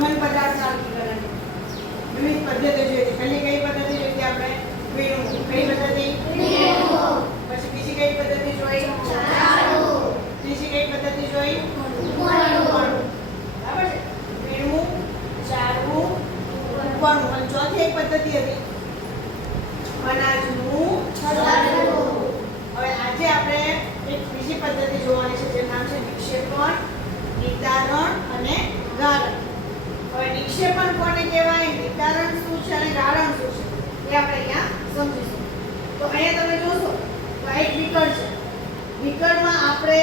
ઘન પદાર્થ અલગીકરણ વિવિધ પદ્ધતિઓ જોઈ. પહેલી કઈ પદ્ધતિ જોઈ આપણે? વીણવું. કઈ પદ્ધતિ? વીણવું. પછી બીજી કઈ પદ્ધતિ જોઈ? ચાળવું. ત્રીજી કઈ પદ્ધતિ જોઈ? ઉકળવું. બરાબર છે? વીણવું, ચાળવું, ઉકળવું. અને ચોથી એક પદ્ધતિ હતી અનાજનું છલડવું. હવે આજે આપણે એક બીજી પદ્ધતિ જોવાની છે જેનું નામ છે નિક્ષેપણ, નિતારણ અને ગાળણ. હવે નિક્ષેપણ કોને કહેવાય, નિતારણ શું છે અને ગાળણ શું છે એ આપણે અહીંયા સમજીશું. તો અહીંયા તમે જોશો તો આ એક બીકર છે. બીકરમાં આપણે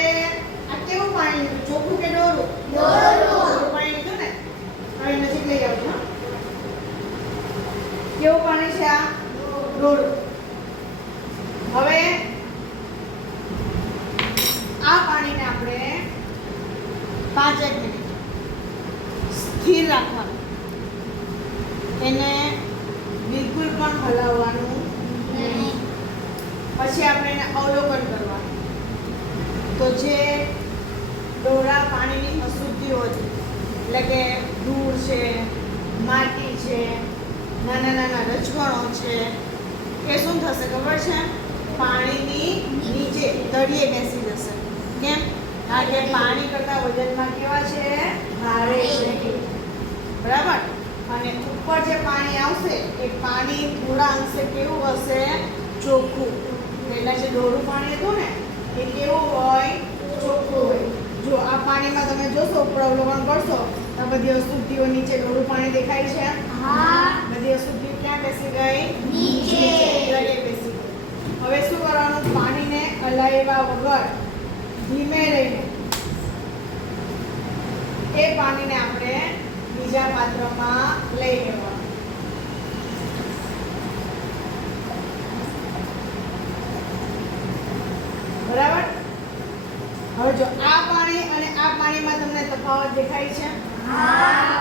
આ કેવું પાણી લીધું, ચોખ્ખું કે ડોરું? ડોરું પાણી લીધું ને. હવે નજીક લઈ આવજો. કેવું પાણી છે આ? ડોરું. હવે આ પાણીને આપણે 5 મિનિટ સ્થિર રાખવાનું. એને બિલકુલ પણ હલાવવાનું નહીં. પછી આપણે એને અવલોકન કરવાનું. તો જે ડોરા પાણીની અશુદ્ધિઓ છે, એટલે કે ધૂળ છે, માટી છે, નાના નાના રજકણો છે, એ શું થશે ખબર છે? પાણીની નીચે તળિયે બેસી જશે. કેમ? કારણ કે પાણી કરતા વજનમાં કેવા છે? ભારે છે. બરાબર? અને ઉપર જે પાણી આવશે એ પાણી થોડા અંશે કેવું હશે? ચોખ્ખું. પહેલા જે ડોરું પાણી હતું ને એ કેવું હોય? ચોખ્ખું હોય. જો આ પાણીમાં તમે જોશો, ઉપર અવલોકન કરશો તો બધી અશુદ્ધિઓ નીચે ડોરું પાણી દેખાય છે. હા, બધી અશુદ્ધિઓ ક્યાં બેસી ગઈ? નીચે તળિયે બેસી ગઈ. હવે શું કરવાનું? પાણીને હલાવ્યા વગર ધીમે રહીને એ પાણીને આપણે બીજા પાત્રમાં લઈ લેવાનું. બરાબર? હવે જો આ પાણી અને આ પાણીમાં તમને તફાવત દેખાય છે? હા.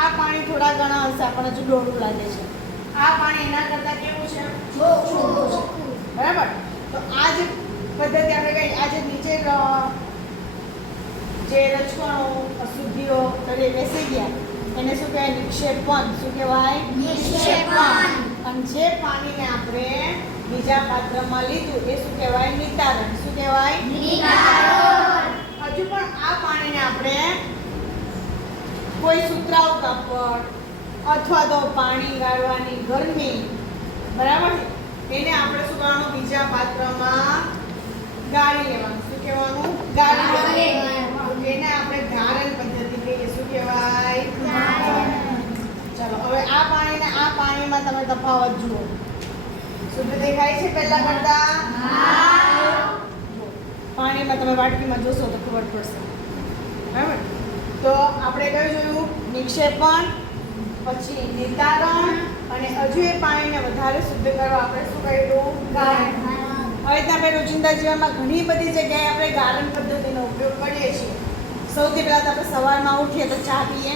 આ પાણી થોડા ઘણા અંશે આપણને હજુ ડોળું લાગે છે. આ પાણી એના કરતા કેવું છે? ચોખ્ખું છે. બરાબર? તો આ જે પદ્ધતિ આપણે કઈ, આ જે નીચે જે રજકણો અશુદ્ધિઓ તળે બેસી ગયા એને શું કહેવાય? નિક્ષેપણ. શું કહેવાય? નિક્ષેપણ. અને જે પાણીને આપણે બીજા પાત્રમાં લીધું એ શું કહેવાય? નિતારણ. શું કહેવાય? નિતારણ. હજુ પણ આ પાણીને આપણે કોઈ સુતરાઉ કાપડ અથવા તો પાણી ગાળવાની ગરમી, બરાબર છે, એને આપણે શું કરવાનું? બીજા પાત્રમાં ગાળી લેવાનું. શું કહેવાનું? ગાળી લેવાનું. એને આપણે ગાળણ પદ્ધતિ કહીએ. શું કહેવાય? ગાળણ. ચલો હવે આ પાણી ને આ પાણીમાં તમે તફાવત જુઓ. શુદ્ધ દેખાય છે પહેલા કરતા? હા. પાણીમાં તમે વાટકીમાં જોશો તો ખબર પડશે. બરાબર? તો આપણે કયું જોયું? નિક્ષેપણ, પછી નિતારણ, અને હજુ એ પાણીને વધારે શુદ્ધ કરવા આપણે શું કર્યું? ગાળણ. હવે આપણે રોજિંદા જીવનમાં ઘણી બધી જગ્યાએ આપણે ગાળણ પદ્ધતિનો ઉપયોગ કરીએ છીએ. સૌથી પહેલા તો આપણે સવારમાં ઉઠીએ તો ચા પીએ.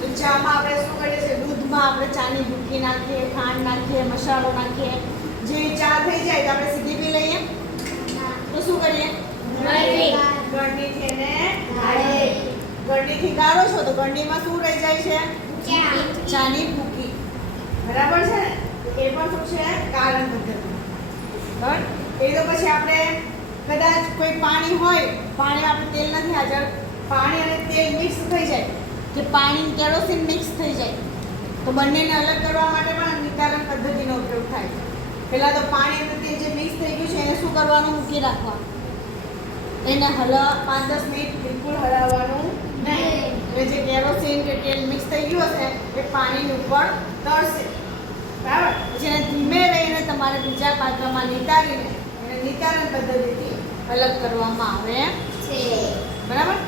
તો ચામાં આપણે શું કરીએ છીએ? દૂધમાં આપણે ચાની ભૂકી નાખીએ, ખાંડ નાખીએ, મસાલો નાખીએ. જે ચા થઈ જાય તો આપણે સીધી પી લઈએ. તો શું કરીએ? ગળણીથી એને ગાળીએ. ગળણીથી ગાળો છો તો ગળણીમાં શું રહી જાય છે? ચાની ભૂકી. બરાબર છે ને? એ પણ શું છે? ગાળણ પદ્ધતિ. બરાબર? એ તો પછી આપણે કદાચ કોઈ પાણી હોય, પાણીમાં આપણે તેલ નથી હાજર, પાણી અને તેલ મિક્સ થઈ જાય, કે પાણી કેરોસીન મિક્સ થઈ જાય, તો બંનેને અલગ કરવા માટે પણ નિતારણ પદ્ધતિનો ઉપયોગ થાય. પહેલાં તો પાણી અને તેલ જે મિક્સ થઈ ગયું છે એને શું કરવાનું? મૂકી રાખવાનું. એને 5-10 મિનિટ બિલકુલ હલાવવાનું નહીં. એટલે જે કેરોસીન કે તેલ મિક્સ થઈ ગયું હશે એ પાણીની ઉપર તળશે. બરાબર? પછી એને ધીમે રહીને તમારે બીજા પાત્રમાં નિતારીને એને નિતારણ પદ્ધતિથી અલગ કરવામાં આવે છે. બરાબર?